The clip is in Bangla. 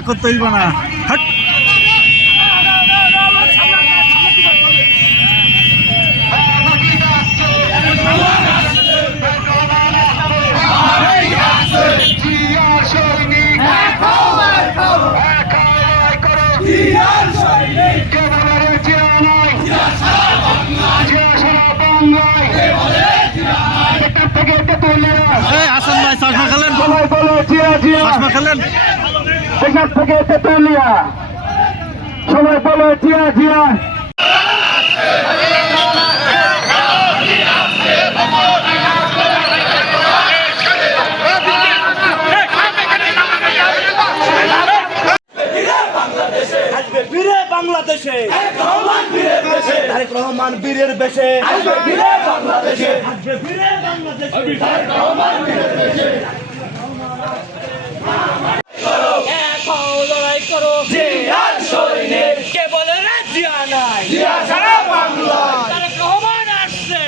কাকর তৈরি না হট হাসান ভাই চশমা খেলেন চশমা খেলেন এখান থেকে তেতুলিয়া সবাই বলে জিয়া জিয়া বাংলাদেশে তারেক রহমান বীরের বেশে লড়াই করো কে বলে না জিয়া নাই তারেক রহমান আসছে